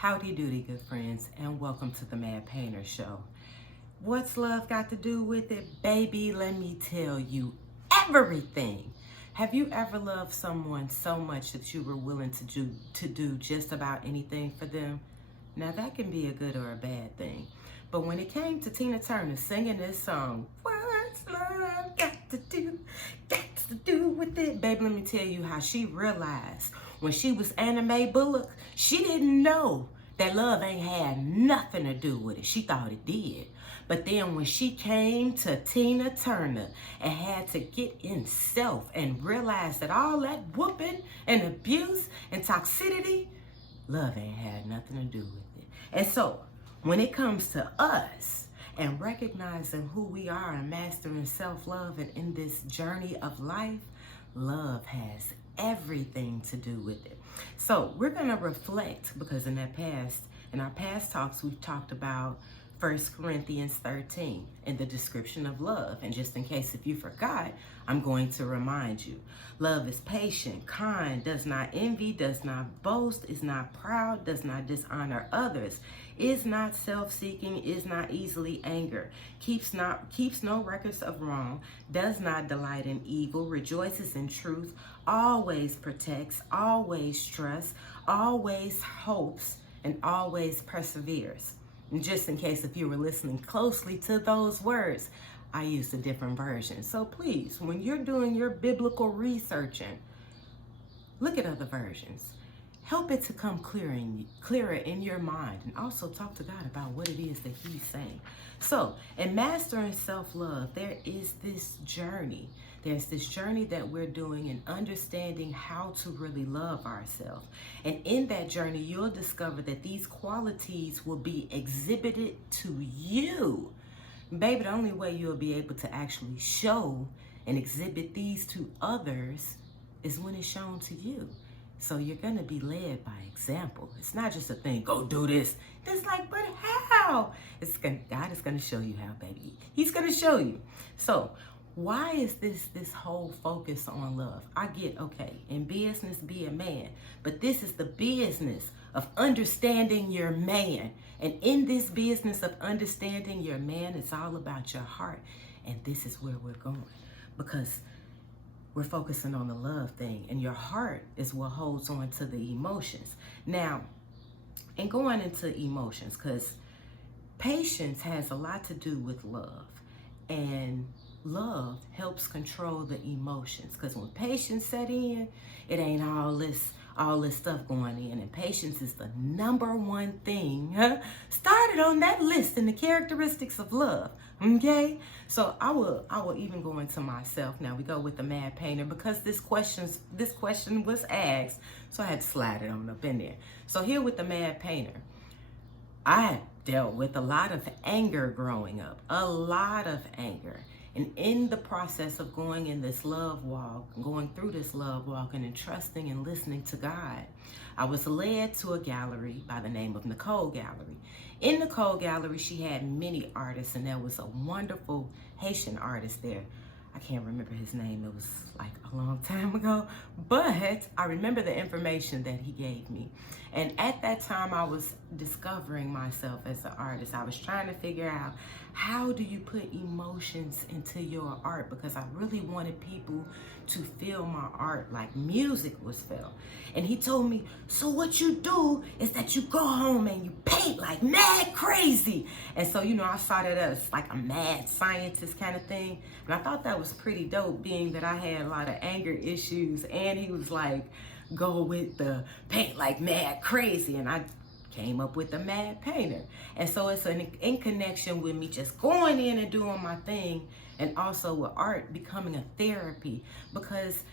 Howdy doody, good friends, and welcome to the Mad Painter Show. What's love got to do with it? Baby, let me tell you everything. Have you ever loved someone so much that you were willing to do just about anything for them? Now that can be a good or a bad thing. But when it came to Tina Turner singing this song, what's love got to do with it? Baby, let me tell you how she realized when she was Anna Mae Bullock, she didn't know that love ain't had nothing to do with it. She thought it did. But then when she came to Tina Turner and had to get in self and realize that all that whooping and abuse and toxicity, love ain't had nothing to do with it. And so when it comes to us and recognizing who we are and mastering self-love and in this journey of life, love has everything to do with it. So we're going to reflect because in our past talks, we've talked about 1 Corinthians 13 in the description of love. And just in case if you forgot, I'm going to remind you. Love is patient, kind, does not envy, does not boast, is not proud, does not dishonor others, is not self-seeking, is not easily angered, keeps no records of wrong, does not delight in evil, rejoices in truth, always protects, always trusts, always hopes, and always perseveres. And just in case if you were listening closely to those words, I used a different version. So please, when you're doing your biblical researching, look at other versions. Help it to come clearer in your mind, and also talk to God about what it is that He's saying. So, in mastering self-love, there is this journey. There's this journey that we're doing in understanding how to really love ourselves. And in that journey, you'll discover that these qualities will be exhibited to you. Baby, the only way you'll be able to actually show and exhibit these to others is when it's shown to you. So you're going to be led by example. It's not just a thing, go do this. It's like, but how? God is going to show you how, baby. He's going to show you. So why is this whole focus on love? I get, okay, in business, be a man. But this is the business of understanding your man. And in this business of understanding your man, it's all about your heart. And this is where we're going. Because we're focusing on the love thing, and your heart is what holds on to the emotions. Now, and going into emotions, because patience has a lot to do with love, and love helps control the emotions. Because when patience set in, it ain't all this stuff going in, and patience is the number one thing started on that list in the characteristics of love. Okay, so I will even go into myself now. We go with the Mad Painter because this question was asked, so I had to slide it on up in there. So here with the Mad Painter, I dealt with a lot of anger growing up, a lot of anger. And in the process of going in this love walk, going through this love walk and trusting and listening to God, I was led to a gallery by the name of Nicole Gallery. In Nicole Gallery, she had many artists, and there was a wonderful Haitian artist there. I can't remember his name. It was like a long time ago, but I remember the information that he gave me. And at that time, I was discovering myself as an artist. I was trying to figure out, how do you put emotions into your art? Because I really wanted people to feel my art like music was felt. And he told me, so what you do is that you go home and you paint like mad crazy. And so, I saw that as like a mad scientist kind of thing. And I thought that was pretty dope, being that I had a lot of anger issues. And he was like, go with the paint like mad crazy. And I came up with the Mad Painter. And so it's in connection with me just going in and doing my thing, and also with art becoming a therapy, because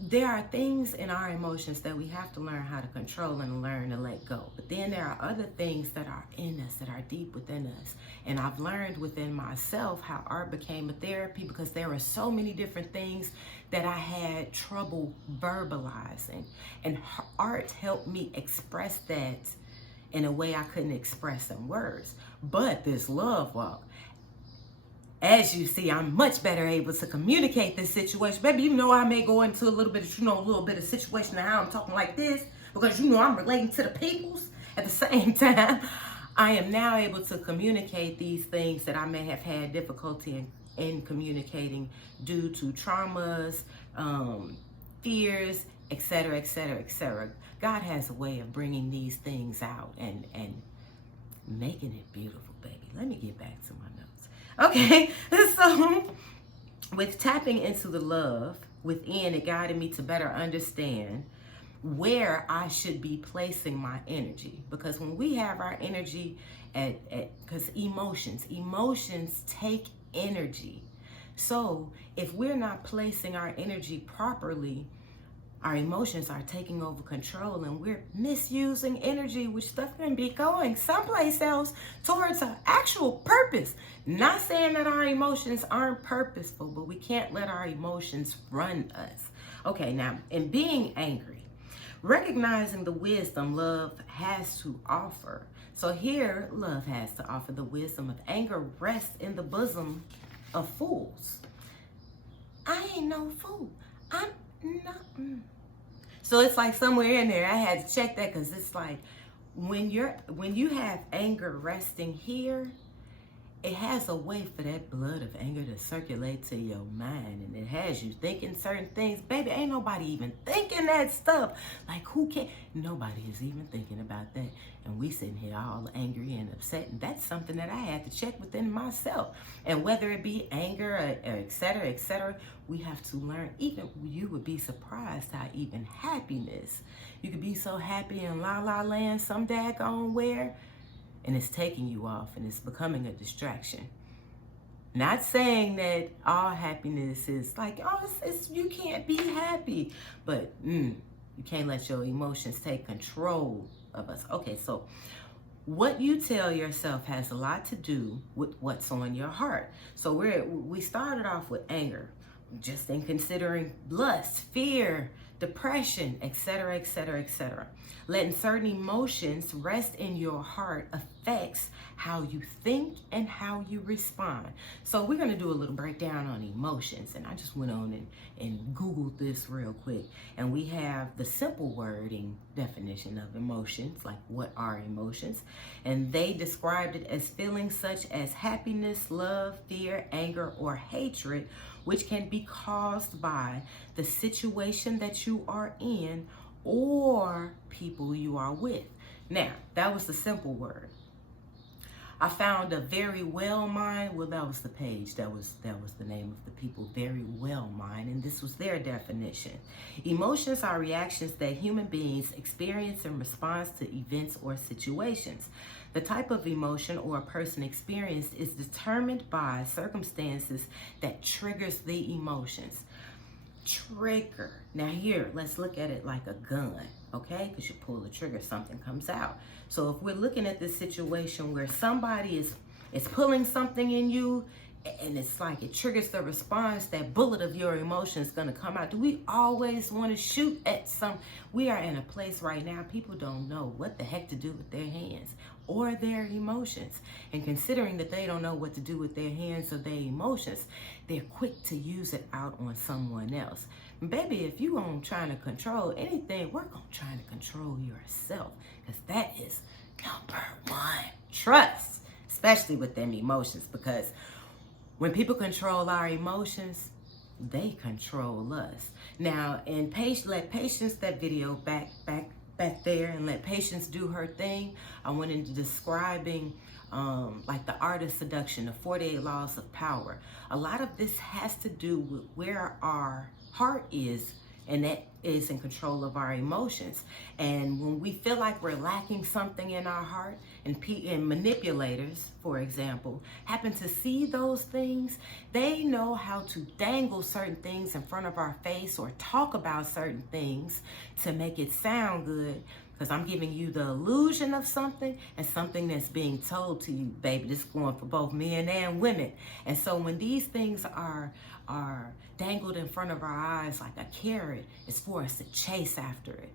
there are things in our emotions that we have to learn how to control and learn to let go. But then there are other things that are in us, that are deep within us. And I've learned within myself how art became a therapy, because there were so many different things that I had trouble verbalizing. And art helped me express that in a way I couldn't express in words. But this love walk, as you see, I'm much better able to communicate this situation. Baby, I may go into a little bit of situation of how I'm talking like this, because I'm relating to the peoples. At the same time, I am now able to communicate these things that I may have had difficulty in communicating due to traumas, fears, etc., etc., etc. God has a way of bringing these things out and making it beautiful, baby. Let me get back to my notes. Okay, so with tapping into the love within, it guided me to better understand where I should be placing my energy. Because when we have our energy because emotions take energy. So if we're not placing our energy properly, our emotions are taking over control and we're misusing energy, which stuff can be going someplace else towards an actual purpose. Not saying that our emotions aren't purposeful, but we can't let our emotions run us. Okay, now, in being angry, recognizing the wisdom love has to offer. So here, love has to offer the wisdom of anger rests in the bosom of fools. I ain't no fool. I'm not. So it's like somewhere in there, I had to check that, because it's like when you have anger resting here, it has a way for that blood of anger to circulate to your mind, and it has you thinking certain things. Baby, ain't nobody even thinking that stuff. Like, who can? Nobody is even thinking about that. And we sitting here all angry and upset, and that's something that I had to check within myself. And whether it be anger or et cetera, we have to learn. Even you would be surprised how even happiness, you could be so happy in la la land some daggone where, and it's taking you off and it's becoming a distraction. Not saying that all happiness is like, oh, you can't be happy, but you can't let your emotions take control of us. Okay, so what you tell yourself has a lot to do with what's on your heart. So we started off with anger, just in considering lust, fear, depression, etc., etc., etc. Letting certain emotions rest in your heart affects how you think and how you respond. So we're going to do a little breakdown on emotions. And I just went on and Googled this real quick. And we have the simple wording definition of emotions, like what are emotions? And they described it as feelings such as happiness, love, fear, anger, or hatred, which can be caused by the situation that you are in or people you are with. Now, that was the simple word. I found a Very Well Mind. Well, that was the page. That was the name of the people, Very Well Mind, and this was their definition. Emotions are reactions that human beings experience in response to events or situations. The type of emotion or a person experienced is determined by circumstances that triggers the emotions. Trigger. Now here, let's look at it like a gun, okay? Because you pull the trigger, something comes out. So if we're looking at this situation where somebody is pulling something in you, and it's like it triggers the response, that bullet of your emotion is going to come out. Do we always want to shoot at some? We are in a place right now, people don't know what the heck to do with their hands or their emotions. And considering that they don't know what to do with their hands or their emotions, they're quick to use it out on someone else. Baby, if you aren't trying to control anything, we're going to try to control yourself, because that is number one. Trust, especially with them emotions, because when people control our emotions, they control us. Now, let Patience, that video back there, and let Patience do her thing. I went into describing like the art of seduction, the 48 laws of power. A lot of this has to do with where our heart is, and that is in control of our emotions. And when we feel like we're lacking something in our heart, and manipulators, for example, happen to see those things, they know how to dangle certain things in front of our face or talk about certain things to make it sound good, because I'm giving you the illusion of something and something that's being told to you, baby. This is going for both men and women. And so when these things are dangled in front of our eyes like a carrot, it's for us to chase after it.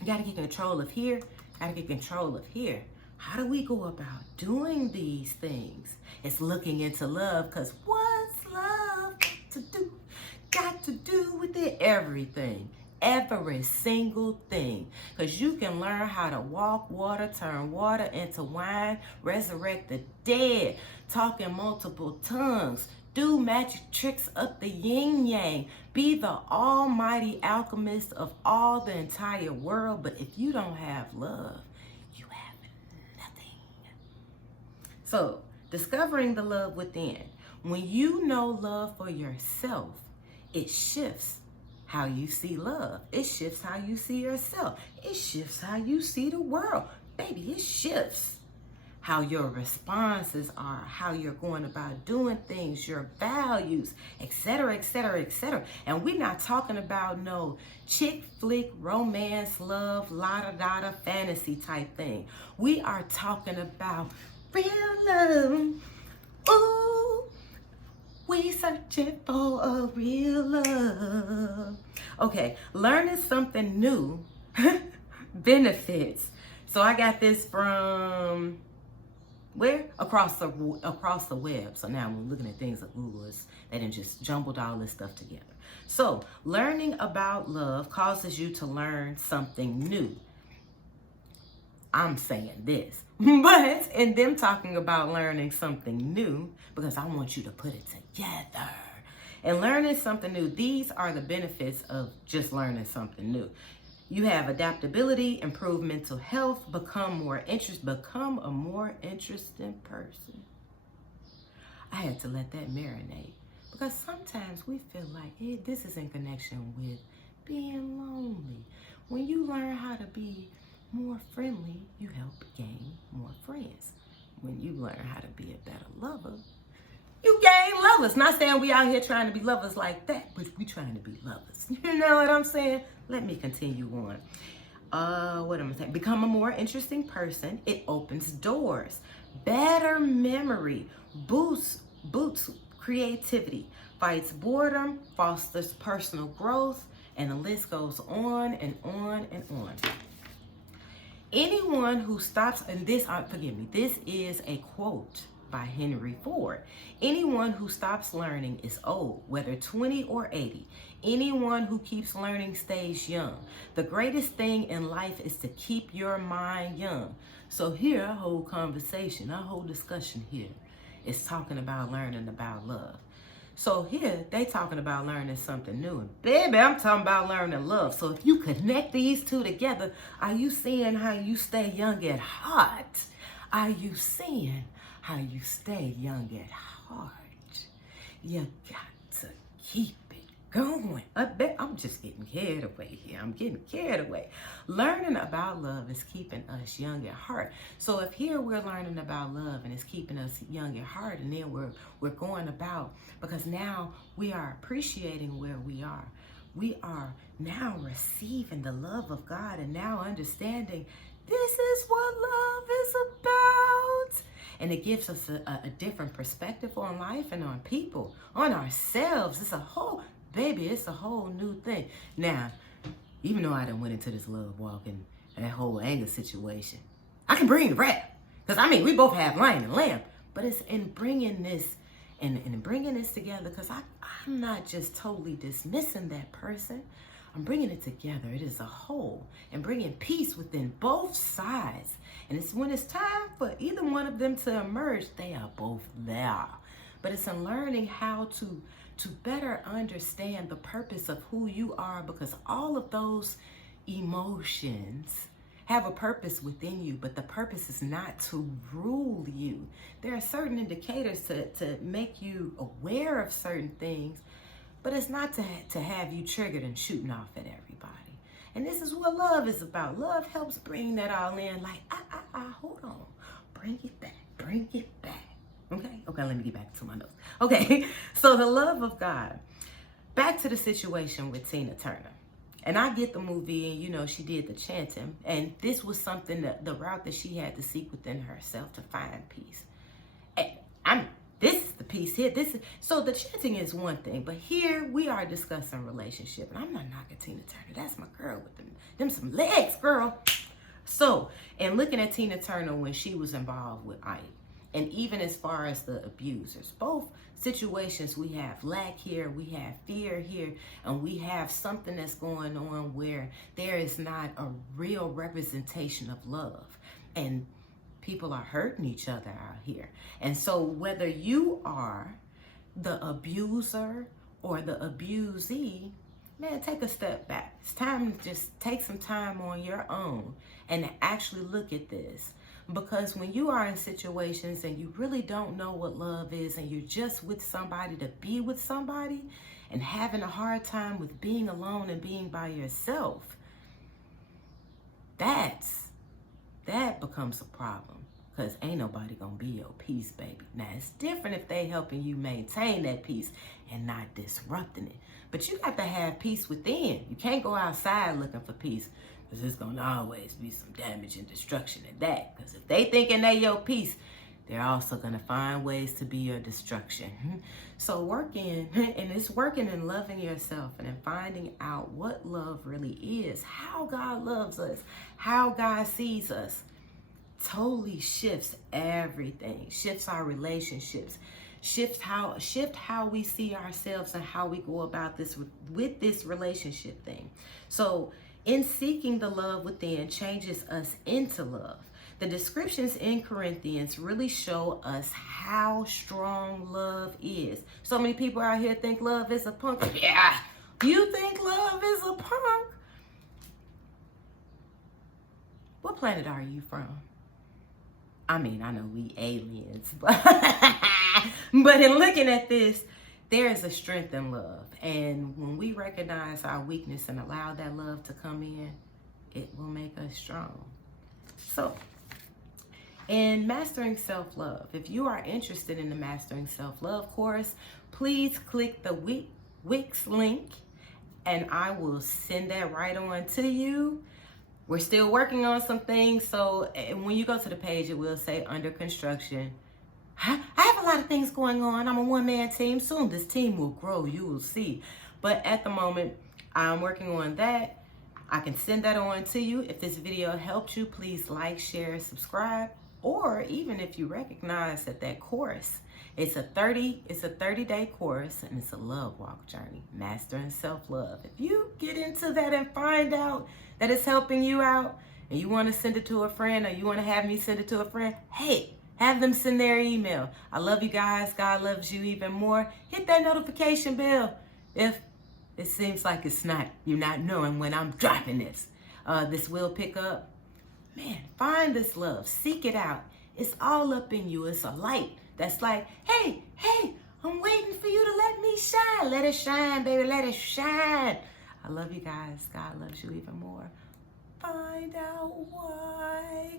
You got to get control of here, got to get control of here. How do we go about doing these things? It's looking into love, because what's love got to do with it? Everything. every single thing. Because you can learn how to walk water, turn water into wine, resurrect the dead, talk in multiple tongues, do magic tricks up the yin yang, be the almighty alchemist of all the entire world. But if you don't have love, you have nothing. So, discovering the love within. When you know love for yourself, it shifts how you see love. It shifts how you see yourself. It shifts how you see the world. Baby, it shifts how your responses are, how you're going about doing things, your values, etc., etc., etc. And we're not talking about no chick flick, romance, love, la-da-da-da, fantasy type thing. We are talking about real love. Ooh, we searching for a real love. Okay, learning something new benefits. So I got this from where? Across the web. So now we're looking at things at Google. They didn't just jumbled all this stuff together. So learning about love causes you to learn something new. I'm saying this, but in them talking about learning something new, because I want you to put it together. And learning something new, these are the benefits of just learning something new. You have adaptability, improve mental health, become a more interesting person. I had to let that marinate because sometimes we feel like this is in connection with being lonely. When you learn how to be more friendly, you help gain more friends. When you learn how to be a better lover, you gain lovers. Not saying we out here trying to be lovers like that, but we trying to be lovers. You know what I'm saying? Let me continue on. What am I saying? Become a more interesting person. It opens doors. Better memory. Boosts creativity. Fights boredom. Fosters personal growth. And the list goes on and on and on. Anyone who stops, and this, forgive me, this is a quote by Henry Ford. Anyone who stops learning is old, whether 20 or 80. Anyone who keeps learning stays young. The greatest thing in life is to keep your mind young. So here, our whole conversation, our whole discussion here is talking about learning about love. So here, they talking about learning something new. And baby, I'm talking about learning love. So if you connect these two together, are you seeing how you stay young at heart? Are you seeing how you stay young at heart? You got to keep it going. I'm just getting carried away here. I'm getting carried away. Learning about love is keeping us young at heart. So if here we're learning about love and it's keeping us young at heart, and then we're going about, because now we are appreciating where we are. We are now receiving the love of God and now understanding this is what love is about. And it gives us a different perspective on life and on people, on ourselves. It's a whole new thing. Now, even though I done went into this love walk and that whole anger situation, I can bring the rap. Because, we both have lion and lamb. But it's in bringing this and bringing this together, because I'm not just totally dismissing that person. I'm bringing it together. It is a whole, and bringing peace within both sides. And it's when it's time for either one of them to emerge, they are both there. But it's in learning how to better understand the purpose of who you are, because all of those emotions have a purpose within you, but the purpose is not to rule you. There are certain indicators to make you aware of certain things, but it's not to have you triggered and shooting off at everybody. And this is what love is about. Love helps bring that all in, like, hold on. Bring it back. Okay, let me get back to my notes. Okay, so the love of God. Back to the situation with Tina Turner. And I get the movie, and, she did the chanting. And this was something that the route that she had to seek within herself to find peace. And this is the piece here. So the chanting is one thing, but here we are discussing relationship. And I'm not knocking Tina Turner. That's my girl with them some legs, girl. So, and looking at Tina Turner when she was involved with Ike, And even as far as the abusers, both situations, we have lack here, we have fear here, and we have something that's going on where there is not a real representation of love. And people are hurting each other out here. And so whether you are the abuser or the abusee, man, take a step back. It's time to just take some time on your own and actually look at this. Because when you are in situations and you really don't know what love is, and you're just with somebody to be with somebody and having a hard time with being alone and being by yourself, that becomes a problem. Because ain't nobody gonna be your peace, baby. Now, it's different if they helping you maintain that peace and not disrupting it. But you got to have peace within. You can't go outside looking for peace, because there's gonna always be some damage and destruction in that. Because if they thinking they your peace, they're also gonna find ways to be your destruction. So working, and it's working and loving yourself and then finding out what love really is, how God loves us, how God sees us, totally shifts everything, shifts our relationships, shift how we see ourselves and how we go about this with this relationship thing. So in seeking the love within changes us into love. The descriptions in Corinthians really show us how strong love is. So many people out here think love is a punk. Yeah, you think love is a punk? What planet are you from? I mean, I know we aliens, but in looking at this, there is a strength in love. And when we recognize our weakness and allow that love to come in, it will make us strong. So, in Mastering Self-Love, if you are interested in the Mastering Self-Love course, please click the Wix link and I will send that right on to you. We're still working on some things, so when you go to the page, it will say under construction. I have a lot of things going on. I'm a one-man team. Soon this team will grow, you will see. But at the moment, I'm working on that. I can send that on to you. If this video helped you, please like, share, subscribe. Or even if you recognize that course, it's a 30-day course, and it's a love walk journey, mastering self-love. If you get into that and find out that it's helping you out, and you want to send it to a friend, or you want to have me send it to a friend, hey, have them send their email. I love you guys. God loves you even more. Hit that notification bell if it seems like you're not knowing when I'm dropping this. This will pick up. Man, find this love. Seek it out. It's all up in you. It's a light that's like, hey, I'm waiting for you to let me shine. Let it shine, baby. Let it shine. I love you guys. God loves you even more. Find out why.